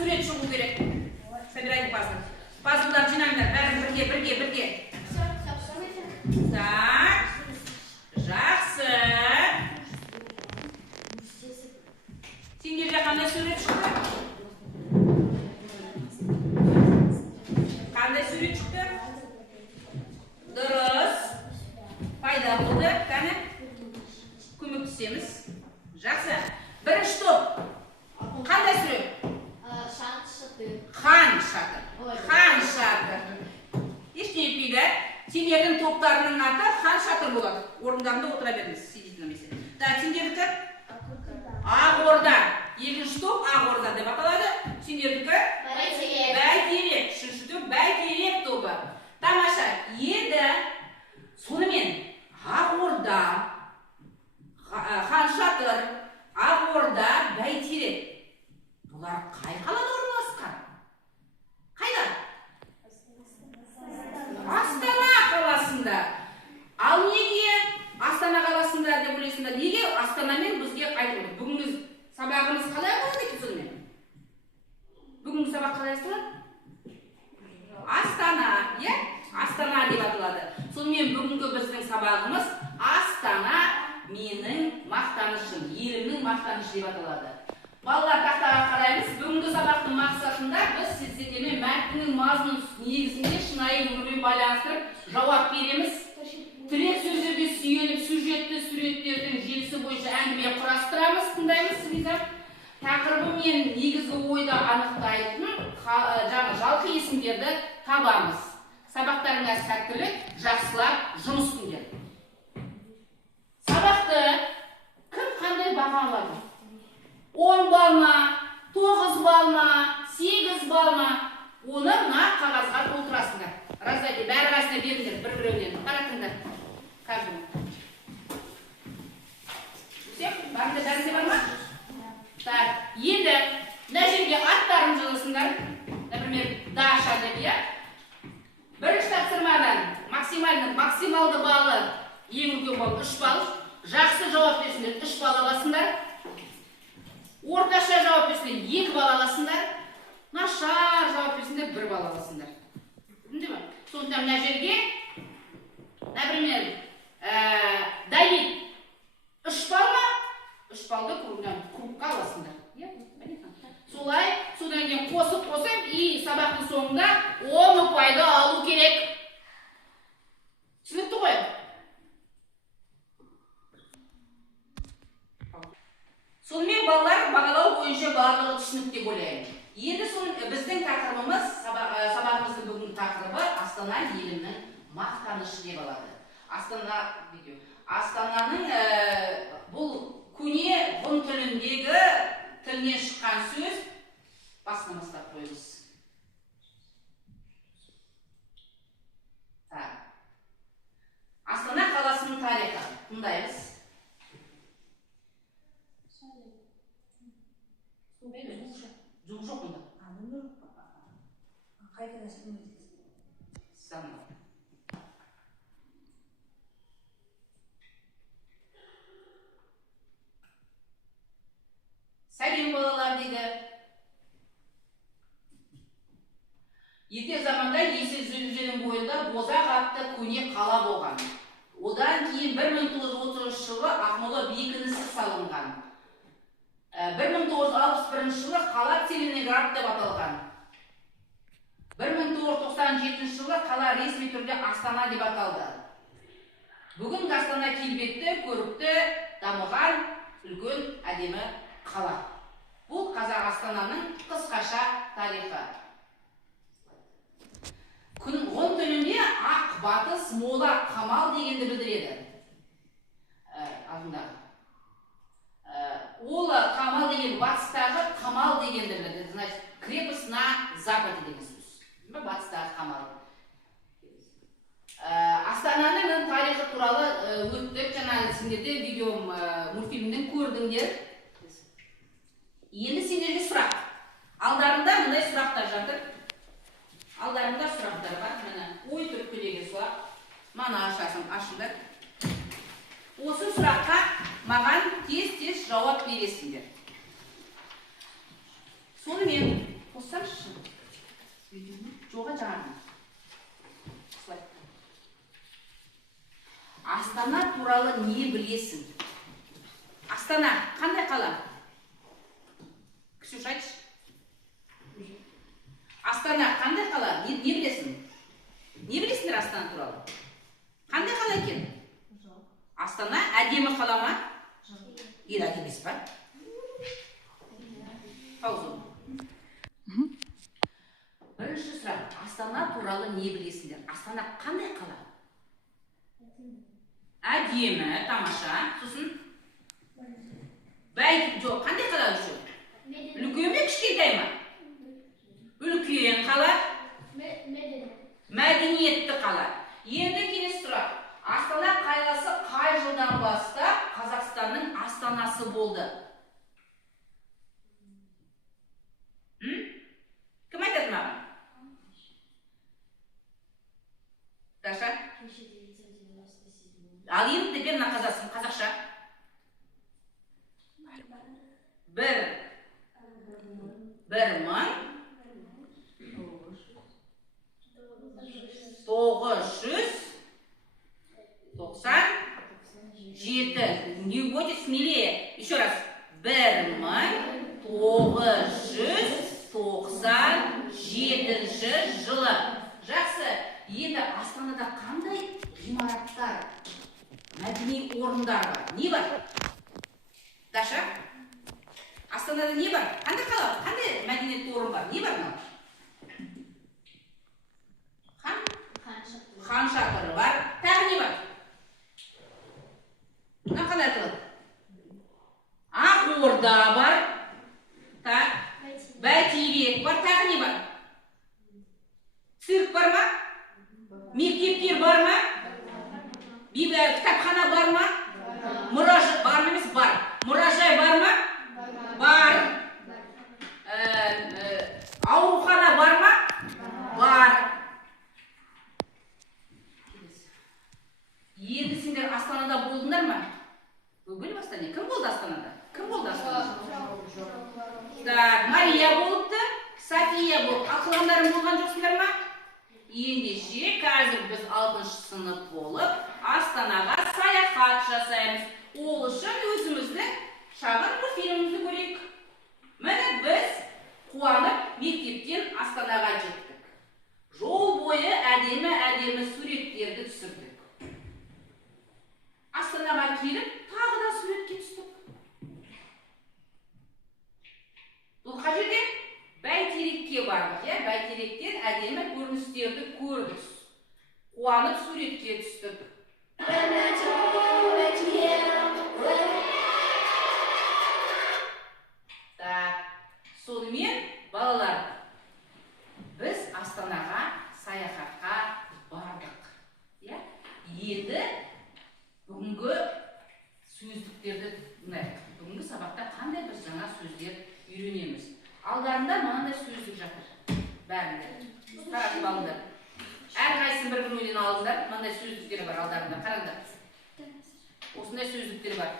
сурет шығу керек. Собирайте пазл. Пазлдар жинаңдар, бәрін бірге. Так. Жақсы. Сендерде қандай сурет шықты? Қандай сурет шықты? Дұрыс. Пайда болды. Кәне? Көмектесеміз. Жақсы. Бірінші топ. Қандай сурет? Хан шатыр. Ештеңе етпейді. Сендердің топтарының аты хан шатыр болады. Орындарында отыра беріңіз. Сидетін емес. Так, сендердікі? Ақ орда. Екінші топ ақ орда деп аталады. Сендердікі? Бәйтерек. Үшінші топ бәйтерек тобы. Тамаша. Енді сонымен ақ орда, хан шатыр, ақ орда, бәйтерек. Бұлар қай қалада орналасқан? Қайда? Астана қаласында. Ал неге Астана қаласында деп ойлайсыңдар? Неге Астанамен бізге қайтып отыр? Бүгінгі сабағымыз қалай болады екен сонымен? Бүгінгі сабақ қалай басталады? Астана, иә? Астана деп аталады. Сонымен бүгінгі біздің сабағымыз Астана менің мақтанышым, елімнің мақтанышы деп аталады. Балалар, тақтаға қараймыз. Бүгінгі сабақтың мақсатында біз сіздермен мәтіннің мазмұнын негізінде шынайы өмірмен байланыстырып жауап береміз. Тірек сөздерге сүйеніп сюжетті суреттердің желісі бойынша әңгіме құрастырамыз, тыңдаймыз сіздер. Тақырыбы мен негізгі ойды анықтайтын жаңа жалпы есімдерді табамыз. Сабақтарыңа сәттілік, жақсылап жұмыс істеңдер. Сабақты кім қандай баға алады? 10 балл ма, 9 балл ма, 8 балл ма? Оны мына қағазға толтырасыңдар. Раздайте, бәрі қайсына беріңдер, бір-біреуінен. Қаратыңдар. Каждый. Всех? Бәрінде бар ма? Так, енді мына жерге аттарын жазасыңдар. Например, Даша деп, иә? Бірінші тапсырмадан максималды баллы, ең үлкен балл 3 балл. Жақсы жауап берсеңдер 3 балл аласыңдар. Орташа жауап берсеңдер 2 балл аласыңдар. Нашар жауап берсеңдер 1 балл аласыңдар. Білдіңдер ме? Сондықтан мына жерге, например, Давид 3 балл ма? 3 баллды кубқа аласыңдар. Солай, содан кейін қосып, и сабақтың соңында 10 ұпайды алу керек. Түсінікті ғой? Сонымен балалар бағалау бойынша барлығы түсінікті деп ойлаймын. Енді біздің тақырыбымыз, сабағымыздың бүгінгі тақырыбы Астана елімнің мақтанышы деп алады. Астананың бұл көне ғұн тіліндегі тілінен шыққан сөз басынан бастап қойыңыз. Астана қаласының тарихы. Тыңдаймыз. Жоқ жоқ мұнда. Қайда санна. Сәлем балалар дейді. Ерте заманда Есіл өзенінің бойында Бозақ атты көне қала болған. Одан кейін 1930 жылы Ақмола бекінісі салынған. 1961 жылы қала Целиноград деп аталған. 1997 жылы қала ресми түрде Астана деп аталды. Бүгін Астана келбетті, көрікті, дамыған, үлкен, әдемі қала. Бұл қазақ Астананың қысқаша тарихы. Ғұн тілінде ақ, батыс, мола, қамал дегенді білдіреді. Алдындағы. Ол қамал деген батыстағы қамал дегенді білдіреді. Значит, крепость на западе деген сөз. Батыстағы қамал. Астананың тарихы туралы өттік, жаңағы сендерде видео мультфильмнің көрдіңдер. Енді сендерге сұрақ. Алдарында мындай сұрақтар жатыр. Алдарында сұрақтар бар. Міне ой түрткі деген сұрақ. Мана ашыңдар. Осы сұраққа маған тез-тез жауап бересіңдер. Сонымен қоссаңызшы. Жоға жаңағы. Астана туралы не білесің? Астана қандай қала? Ксюша айтшы. Астана қандай қала? Не білесің? Не білесіңдер Астана туралы? Қандай қала екен? Астана әдемі қала ма? Ел әдемі емес па? Пауза. Бірінші сұрақ, Астана туралы не білесіңдер? Астана қандай қала? Әдемі, тамаша. Сосын? Жоқ, қандай қала үшін? Үлкен ме, кішкентай ма? Үлкен қала? Мәдениетті қала. Енді келесі сұрақ. Астана қаласы қай жылдан бастап Қазақстанның астанасы болды? Кім айтады маған? Даша? Ал енді теперь мына қазақша. Бір мың 997. Не будете смелее. Еще раз. 1997 жылы. Жақсы. Енді Астанада қандай ғимараттар, мәдени орындар бар? Не бар? Даша? Астанада не бар? Қандай қала? Қандай мәдениет орын бар? Не бар мынау? Хан шатыры бар. Тағы не бар? Мына қалай айтылады? Ақорда бар. Бәйтерек бар. Тағы не бар? Цирк бар ма? Мектептер бар ма? Кітапхана бар ма? Мұражай бар ма емес? Бар. Мұражай бар ма? Бар. Аурухана бар ма? Бар. Енді сендер Астанада болдыңдар ма? Были в Астане? Кім болды Астанада? Кім болды Астанада? Так, Мария болыпты, София болды. Ақылғандарың болған жоқсыңдар ма? Ендеше қазір біз 6-шы сынып болып Астанаға саяхат жасаймыз. Ол үшін өзіміздің шағын мультфильмімізді көрейік. Міне біз қуанып мектептен Астанаға жеттік. Жол бойы әдемі суреттерді түсірдік. Астанаға келіп, тағы да суретке түстік. Бұл қажеде Бәйтерекке бардық, Бәйтеректен әдемі көріністерді көрдік. Қуанып суретке түстік. Сонымен, балалар, біз Астанаға саяхатқа бардық. Енді бүгінгі сөздіктерді, бүгінгі сабақта қандай бір жаңа сөздер үйренеміз. Алдарында мынандай сөздік жатыр. Бәрінде. Қаратып алыңдар. Әрқайсысын бір-бірінен алыңдар. Мынандай сөздіктері бар алдарында. Қараңдар. Осындай сөздіктері бар.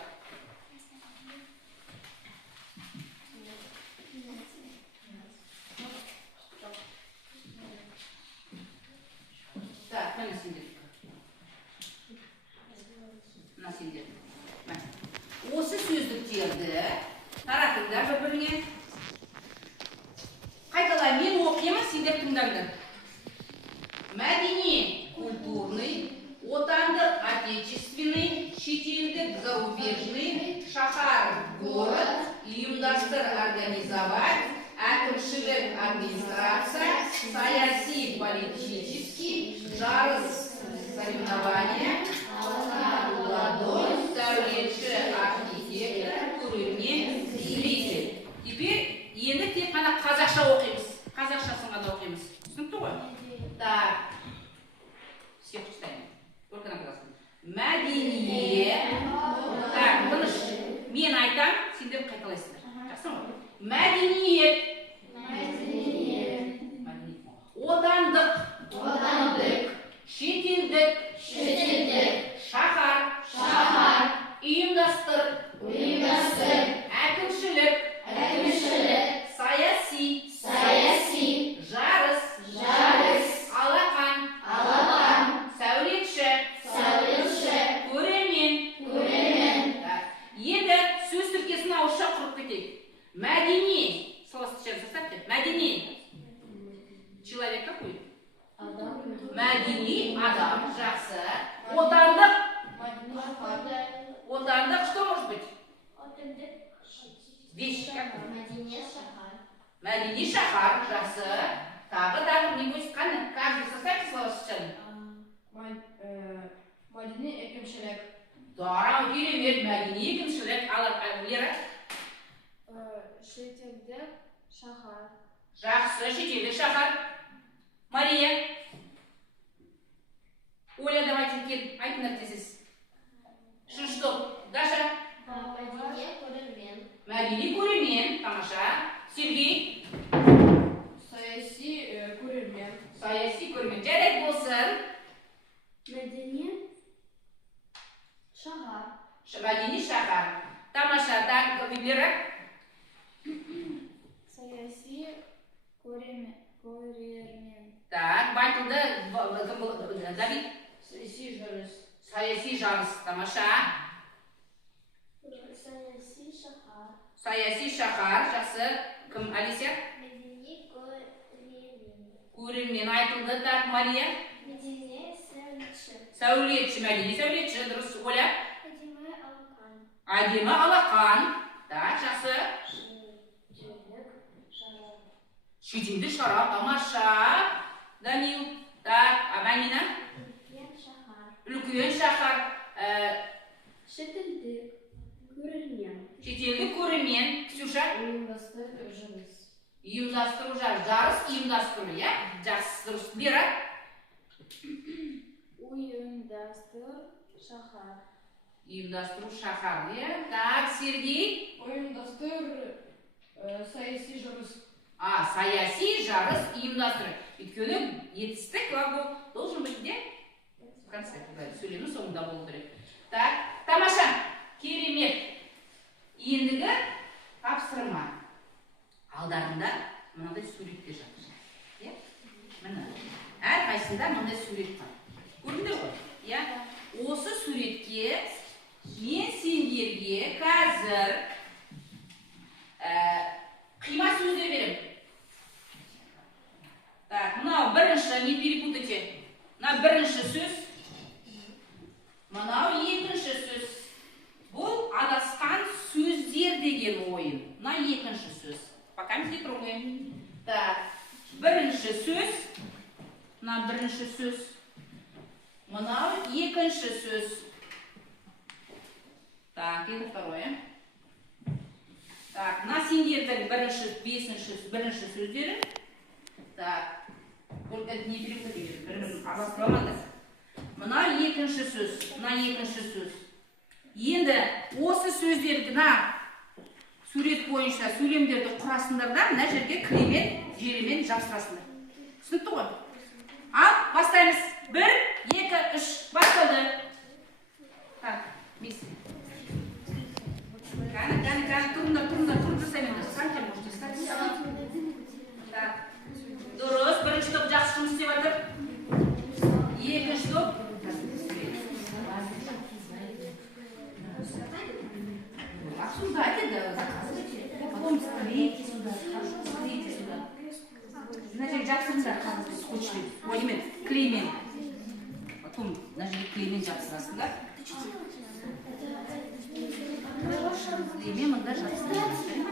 Так, мына сендер. Мына сендер. Осы сөздіктерді таратыңдар бір-біріне. Қайталай, мен оқимын, сендер тыңдаңдар. Мәдени, культурный, отандық, отечественный, шетелдік, зарубежный, шахар, город, ұйымдастыр, организовать, әкімшілік, администрация, саяси, политический, жарыс, соревнования, ладонь, сәулетші, архитектор, көрермен, зритель. Теперь енді тек қана қазақша оқимыз. Қазақшасын ғана оқимыз. Түсінікті ғой? Так. Всех читаем. Только на қазақстан. Мәдениет. Так, тыныш. Мен айтам, сендер қайталайсыңдар. Жақсы ма? Мәдениет. Отандық. Шетелдік. Шахар. Ұйымдастыр. Әкімшілік. Саяси. Мәдени. Человек какой? Адам. Мәдени адам. Жақсы. Отандық. Отандық что может быть? Вещь. Мәдени шахар. Жақсы. Тағы не будет қаны? Каждый составьте словосочетание. Мәдени әкімшілік. Дара, керемет. Мәдени әкімшілік. Лера? Шетелдік шахар. Жақсы. Шетелдік шахар. Мария? Оля, давайте кел. Айтыңдар тезіз. Что? Даша? Мәдени көрермен. Тамаша. Сергей? Саяси көрермен. Саяси көрермен. Жарайды болсын. Мәдени шахар. Мәдени шахар. Тамаша. Так, Лера? Саяси көрермен. Так, Байтылды, Давид? Саяси жарыс. Саяси жарыс. Тамаша. Саяси шахар. Саяси шахар. Жақсы. Кім? Алисия? Мәдени көрермен. Көрермен айтылды. Так, Мария? Мәдени сәулетші. Сәулетші. Мәдени сәулетші. Дұрыс. Оля? Әдемі алақан. Әдемі алақан. Так, жақсы. Шетелдік шарап. Тамаша. Данил. Так, Амина? Үлкен шахар. Шетелдік көрермен. Шетелдік көрермен. Ксюша? Ұйымдастыру жұмыс. Ұйымдастыру жарыс. Ұйымдастыру, иә? Жақсы. Дұрыс. Лера? Ұйымдастыру шахар. Ұйымдастыру шахар, иә? Так, Сергей? Ұйымдастыру саяси жарыс. Саяси жарыс ұйымдастыру. Өйткені етістік должен быть где? В конце, сөйлемнің соңында болу керек. Так, тамаша, керемет. Ендігі тапсырма. Алдарында мынандай суреттер жатыр. Иә? Міне. Әрқайсында мынандай сурет бар. Көрдіңдер ғой? Иә? Осы суретке мен сендерге қазір қима сөздер беремін. Так, мынау бірінші, не перепутайте. Мынау бірінші сөз. Мынау екінші сөз. Бұл адасқан сөздер деген ойын. Мынау екінші сөз. Пока бізде трогаем. Так, бірінші сөз. Мынау бірінші сөз. Мынау екінші сөз. Так, это второе. Так, мына сендердің бірінші сөздері. Так, только не перепутайте, бірін араластырамаңдар. Мына екінші сөз. Енді осы сөздерді сурет бойынша сөйлемдерді құрасыңдар да, мына жерге кіремен, жеремен жапсырасыңдар. Түсінікті ғой? Ал, бастаймыз. 1, 2, 3, басталды. Так, мисс. Тұрыңдар, жасаймыңдар. Станьте, можете стать. Так. Дұрыс, бірінші топ жақсы жұмыс істеп жатыр. Екінші топ. Обсуждайте, да, заказывайте. Потом склейте сюда, хорошо, склейте сюда. Значит, жақсыңдар, скотчпен. Ой, немен, клеймен. Потом, даже клеймен жақсырасың, да? Клеймен, мында жақсырасың.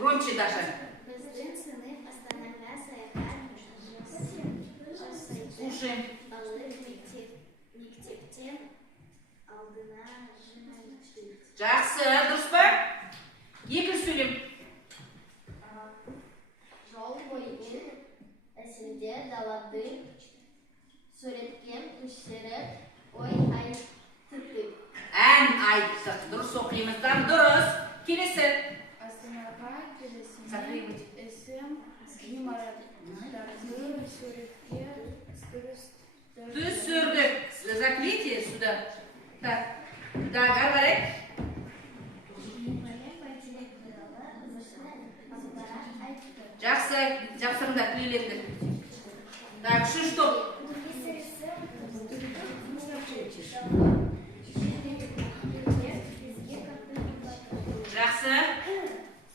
Громче даже. Біздің сынып Астанаға саяхат жасайды. Слушаем. Балалар мектептен алдына жинайды. Жақсы, дұрыс па? Екінші сөйлем. Жол бойымен әсінде далады суреткен көшіріп ой айттық. Ән айттық. Дұрыс оқимыздан дұрыс. Келесі. Астанаға Закрывать. келісімен есім ғимараттарды суретке Түсірдік. Заклейте сюда. Так. Да, говори. Жақсы, жақсырыңдар, клейлендір. Так, үшінші топ. Жақсы.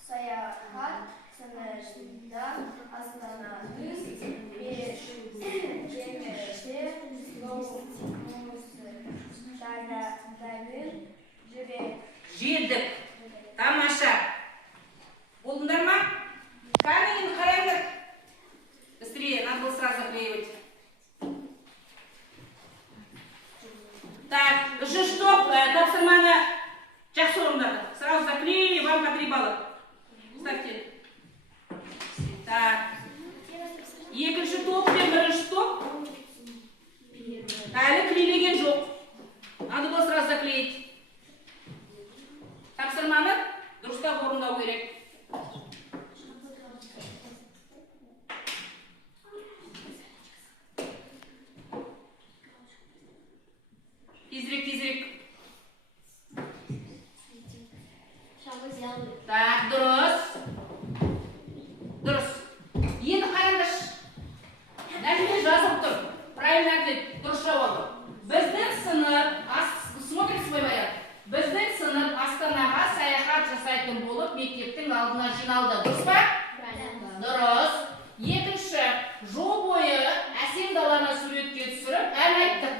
Саяхат сынышында Астананың Жедік. Тамаша. Болдыңдар ма? Камень қараңдар. Быстрее, надо было сразу заклеивать. Так, үшінші топ, тапсырманы жақсы орындады. Сразу заклеили, вам по 3 балла. Ставьте. Так. Екінші топ пен бірінші топ. Әлі клейлеген жоқ. Надо было сразу заклеить. Тапсырманы дұрыстап орындау керек. Тезірек. Так, дұрыс. Дұрыс. Енді қараңдаршы. Нәтиже жазып тұр. Правильно ответ. Дұрыс жауабы. Біздің сынып, смотрим свой вариант. Біздің сынып Астанаға саяхат жасайтын болып мектептің алдына жиналды. Дұрыс па? Дұрыс. Екінші, жол бойы әсем даланы суретке түсіріп, ән айттық.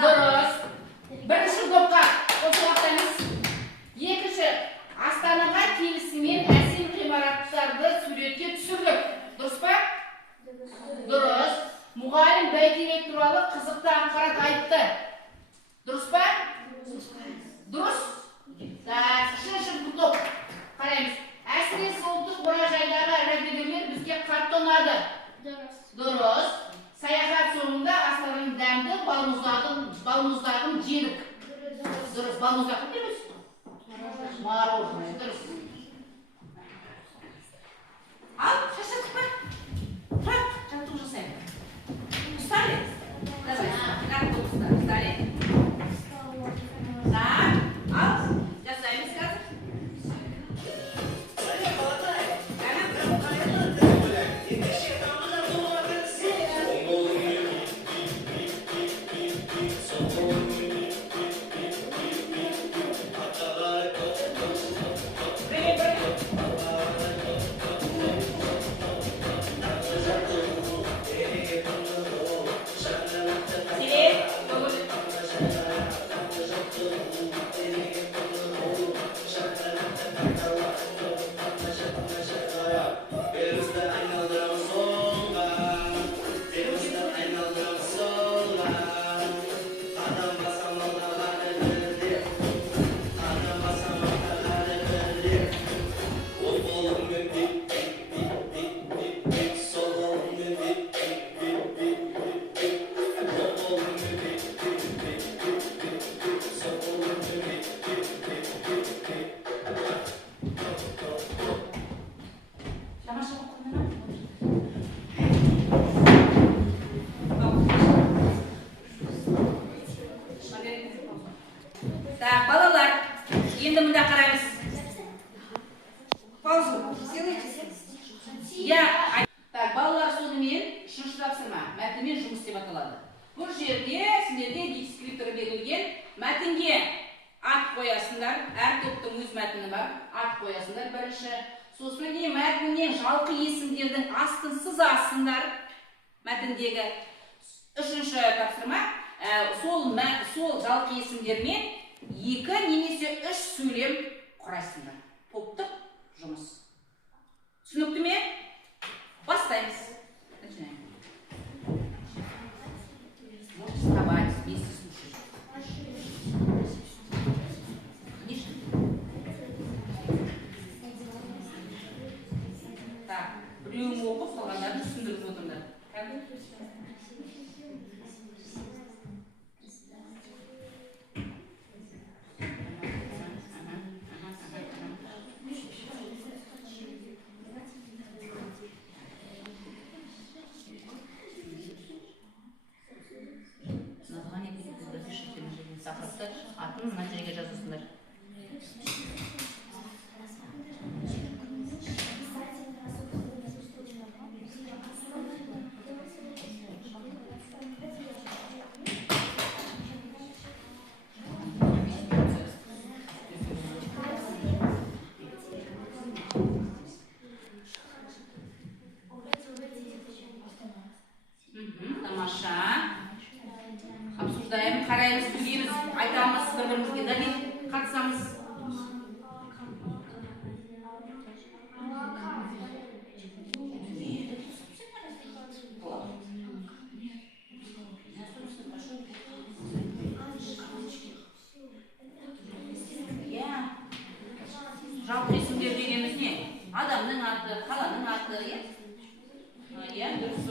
Дұрыс. Бірінші топқа қосылақтаймыз. Екінші, Астанаға келісімен әсем ғимараттарды суретке түсірдік. Дұрыс па? Дұрыс. Мұғалім бәйтерек туралы қызықты ақпарат айтты. Дұрыс па? Дұрыс. Так, үшінші топ. Қараймыз. Әсіресе ұлттық мұражайдағы жәдігерлер бізге қатты ұнады. Дұрыс. Саяхат соңында Астананың дәмді балмұздағын жедік. Дұрыс. Балмұздағын демейсіз? Мороженое. Дұрыс. Ал, шашадық па? Тұра, жаттығу жасайық. Встали? Давай. Как тут встали? Так. Ал, жасаймыз қазір. Так, балалар, енді мында қараңыз. Паузу сделайте. Так, балалар сонымен үшінші тапсырма. Мәтінмен жұмыс деп аталады. Бұл жерде сіздерге дискриптор берілген. Мәтінге ат қоясыңдар. Әр топтың өз мәтіні бар. Ат қоясыңдар бірінші. Сосын кейін мәтіннен жалқы есімдердің астын сызасыңдар. Мәтіндегі үшінші тапсырма. Сол жалқы есімдермен 2 немесе 3 сөйлем құрайсыңдар. Топтық жұмыс. біреуің оқып қалғандарын түсіндіріп отырмын. Тақырыпты атын мына жерге жазасыңдар. Тамаша. Обсуждаем, қараймыз, білеміз, айтамыз бір-бірімізге, Давид, қатысамыз. Жалпы есімдер дегеніміз не? Адамның аты, қаланың аты, иә? Дұрыс.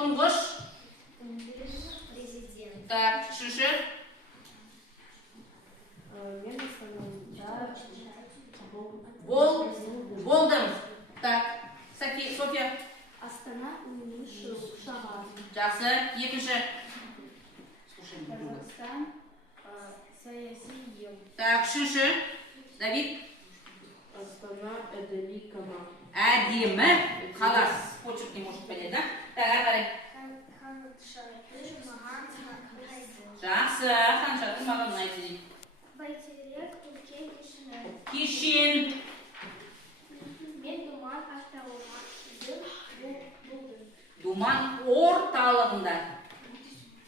Тұңғыш президент. Так, үшінші. Болдым. Так, София. Астана ұйымы шағар. Жақсы. Екінші. Қазақстан саяси ел. Так, үшінші. Давид. Астана әдеби қала. Әдемі қалас. Почерк не может понять, да? Так, әрі жақсы, қаншаты маған ұнайды дейді. Бәйтерек, үлкен кешені. Кешен. Мен Думан автоорманы болдым. Думан орталығында.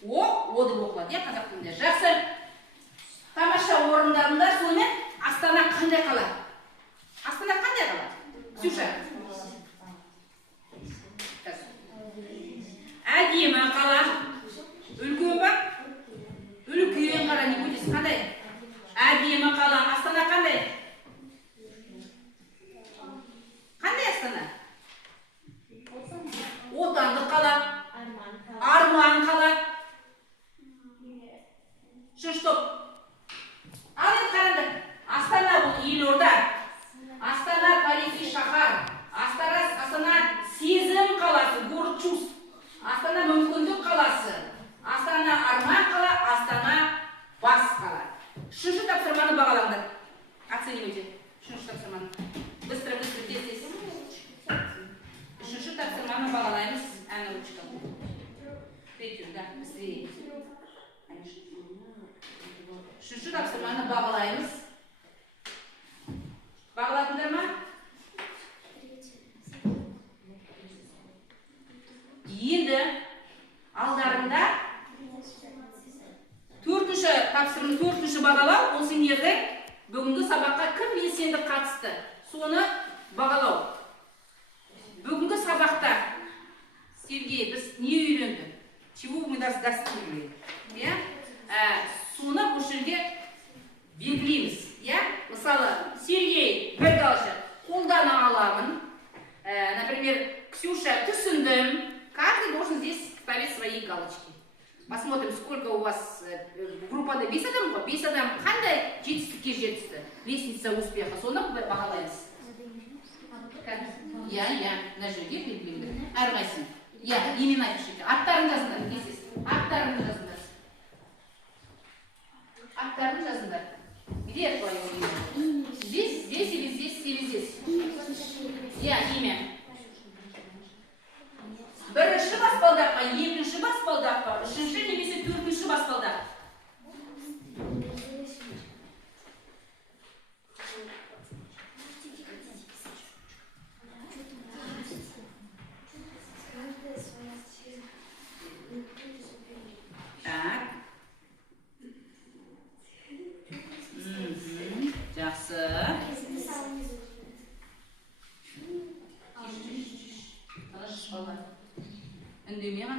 О деп оқылады, иә, қазақ тілінде. Жақсы. Тамаша орындарында сонымен Астана қандай қала? Астана қандай қала? Ксюша. Әдемі қала. Үлкен ба? Үлкен қала, не будешь, қандай? Әдемі қала. Астана қандай? Қандай Астана? Отандық қала. Арман қала. Шыштоп. Ал енді қараңдар. Астана бұл елорда. Астана тарихи шаһар. Астана сезім қаласы, город чувств. Астана мүмкіндік қаласы. Астана арман қала, Астана бас қала. Үшінші тапсырманы бағалаңдар. Оценивайте. Үшінші тапсырманы. Быстро, тез. Үшінші тапсырманы бағалаймыз. Әні ручка. Третью, да, быстрее. Үшінші тапсырманы бағалаймыз. Бағаладыңдар ма? Енді алдарында төртінші бағалау, ол сендердің бүгінгі сабаққа кім белсенді қатысты, соны бағалау. Бүгінгі сабақта Сергей, біз не үйрендік? Чего мы достигли? Соны бұл жерге белгілейміз. Мысалы, Сергей бір галочка қолдана аламын. Например, Ксюша, түсіндім. Каждый должен здесь ставить свои галочки. Посмотрим, сколько у вас группада 5 адам ғой. 5 адам қандай жетістікке жетісті? Лестница успеха. Соны бағалаймыз. Мына жерге белгілеңдер. Әрқайсың. Имена пишите. Аттарын жазыңдар. Аттарыңды жазыңдар. Аттарын жазыңдар. Где твое имя? Здесь или здесь, или здесь? Имя.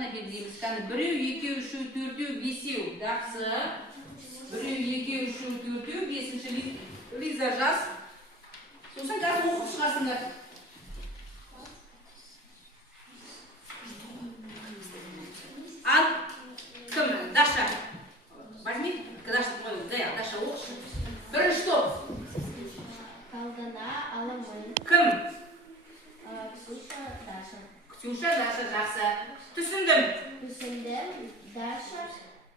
ғана белгілейміз. Кәні 1, 2, 3, 4, 5. Жақсы. 1, 2, 3, 4, 5-ші Лиза жаз. Сосын қазір оқып шығасыңдар. Ал, кім? Даша. Возьми, Даша, Даша оқышы. Бірінші топ. Алдана Аламын. Кім? Ксюша Даша. Ксюша, Даша, жақсы. Түсіндім. Түсіндім. Даша,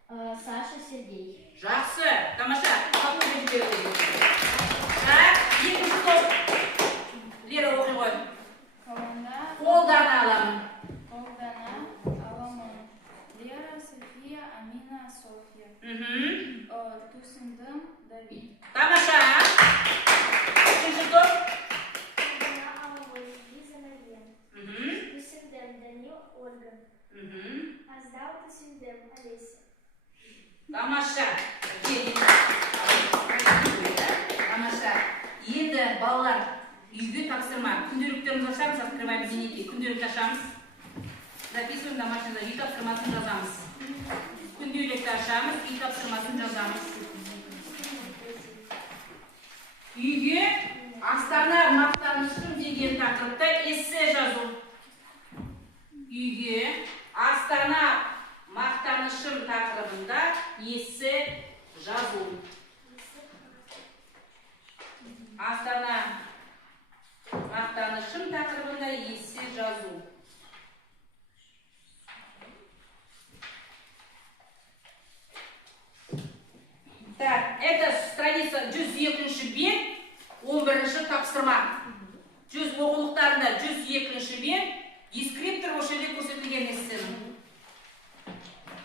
Саша, Сергей. Жақсы. Тамаша. Қапын жіберді. Так, екінші топ. Лера оқи ғой. Қолдана аламын. Лера, София, Амина, Софья. Түсіндім, Давид. Тамаша. Үшінші топ. Алдана Аламын, Лиза, Навен. Түсіндім, Данил, Ольга. Аздал, түсіндім, Олеся. Тамаша. Тамаша. Енді балалар үйге тапсырма. Күнделіктерімізді ашамыз, открываем зейнеке. Күнделік ашамыз. Записываем домашнее үй тапсырмасын жазамыз. Күнделікті ашамыз, үй тапсырмасын жазамыз. Үйге Астана мақтанышым деген тақырыпта эссе жазу. Үйге Астана мақтанышым тақырыбында эссе жазу. Астана мақтанышым тақырыбында эссе жазу. Так, это страница 102-ші бет, 11-ші тапсырма. 100 оқулықтарында 102-ші бет, дескриптор осы жерде көрсетілген эссенің.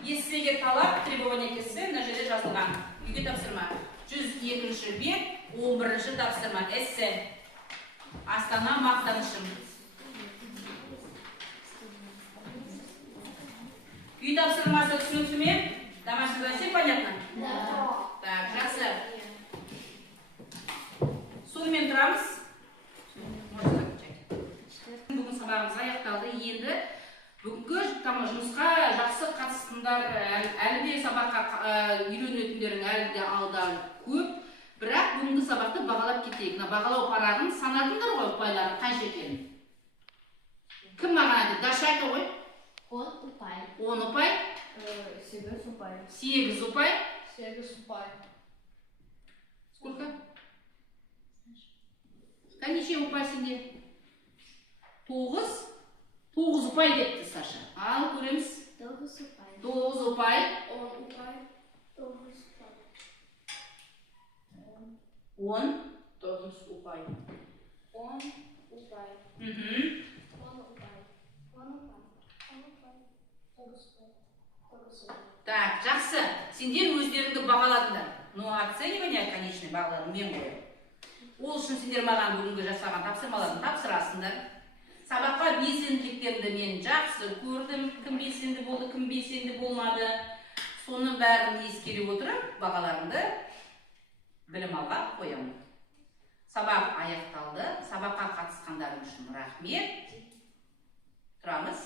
Эссеге талап, требование эссе мына жерде жазылған. Үйге тапсырма. 102-ші бет, 11-ші тапсырма. Эссе. Астана мақтанышым. Үй тапсырмасы түсінікті ме? Домашний задание понятно? Да. Так, жақсы. Сонымен тұрамыз. Бүгін сабағымыз аяқталды. Енді бүгінгі жұмысқа жақсы қатыстыңдар. Әлі де сабаққа үйренетіндерің әлі де алда көп. Бірақ бүгінгі сабақты бағалап кетейік. Бағалау парағын санадыңдар ғой ұпайларын қанша екенін. Кім маған айтты? Даша айтты ғой? 10 ұпай. 10 ұпай. 8 ұпай. 8 ұпай. 8 ұпай. Сколько? Неше ұпай сенде? 9. 9 ұпай депті Саша. Ал көреміз. 9 ұпай. 9 ұпай. 10 ұпай. 10. 9 ұпай. 10 ұпай. 10 ұпай. 10 ұпай. 9 ұпай. Так, жақсы. Сендер өздеріңді бағаладыңдар. Но оценивание, конечно, бағаладым мен ғой. Ол үшін сендер маған бүгінгі жасаған тапсырмаларын тапсырасыңдар. Сабаққа белсенділіктерімді мен жақсы көрдім. Кім белсенді болды, кім белсенді болмады. Соның бәрін ескере отырып, бағаларымды білім алға қоямын. Сабақ аяқталды. Сабаққа қатысқандарың үшін рахмет. Тұрамыз.